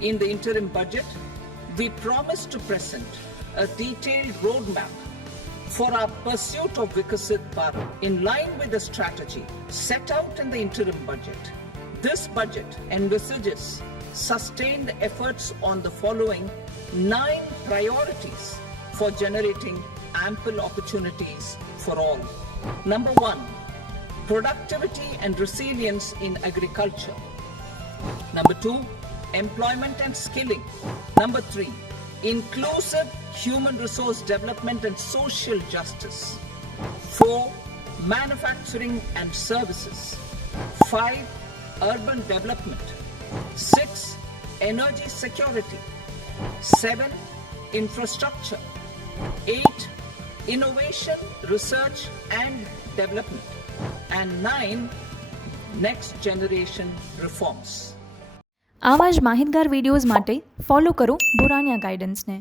In the interim budget, we promise to present a detailed roadmap for our pursuit of Vikasit Bharat in line with the strategy set out in the interim budget. This budget envisages sustained efforts on the following nine priorities for generating ample opportunities for all. Number one, productivity and resilience in agriculture. Number two, employment and skilling. Number three, inclusive human resource development and social justice. Four, manufacturing and services. Five, urban development. Six, energy security. Seven, infrastructure. Eight, innovation, research and development. And nine, next generation reforms. આવા જ માહિતગાર videos માટે follow કરો ભુરાણિયા ગાઈડન્સને